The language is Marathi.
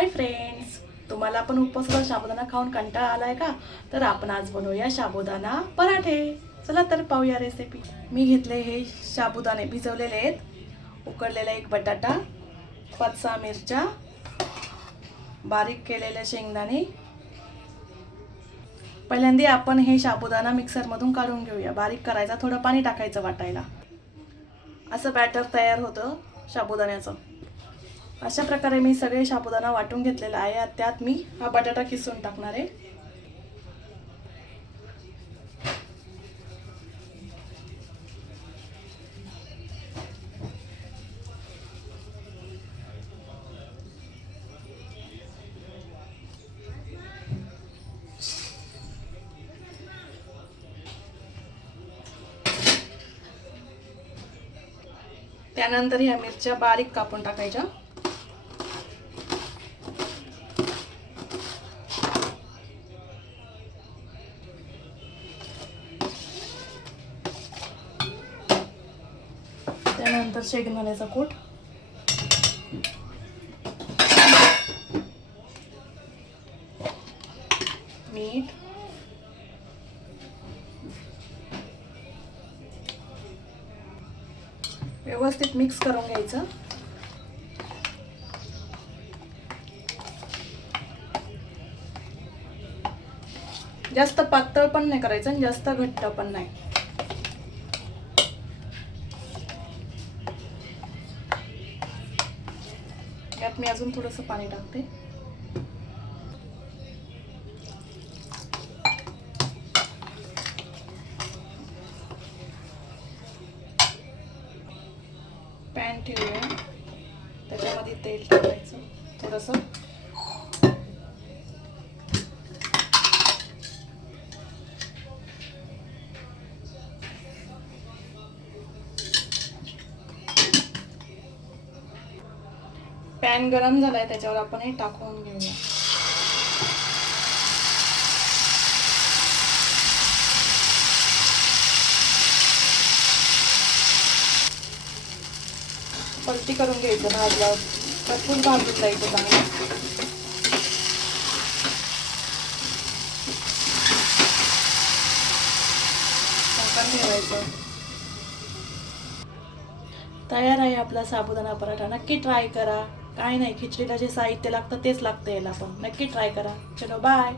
हाय फ्रेंड्स, तुम्हाला पण उपवासाचा साबुदाणा खाऊन कंटाळा आलाय का? तर आपण आज बनवूया साबुदाणा पराठे. चला तर पाहूया रेसिपी. मी घेतले हे साबुदाणे भिजवलेले आहेत, उकडलेला एक बटाटा, 5-6 मिरच्या, बारीक केलेले शेंगदाणे. पहिल्यांदा आपण हे साबुदाणा मिक्सरमधून काढून घेऊया. बारीक करायचा, थोडं पाणी टाकायचं वाटायला. असं बॅटर तयार होतं साबुदाण्याचं. अशा प्रकारे मी सगळे साबुदाणा वाटून घेतलेला आहे. त्यात मी हा बटाटा किसून टाकणार आहे. त्यानंतर ह्या मिरच्या बारीक कापून टाकायच्या. त्यानंतर शेंगदाण्याचा कूट, मीठ, व्यवस्थित मिक्स करून घ्यायचं. जास्त पातळ पण नाही करायचं आणि जास्त घट्ट पण नाही. यात मी अजून थोडंसं पाणी टाकते. पॅन ठेवूया, त्याच्यामध्ये तेल टाकायचं थोडंसं. पॅन गरम झालाय, त्याच्यावर आपण हे टाकून घेऊया. पलटी करून घ्यायचं. भाजल्यावर भरपूर भाजून द्यायचं चांगलं. झाकण ठेवायचं. तयार आहे आपला साबुदाणा पराठा. नक्की ट्राय करा. काय नाही, खिचडीला जे साहित्य लागतं तेच लागतं याला पण. नक्की ट्राय करा. चलो बाय.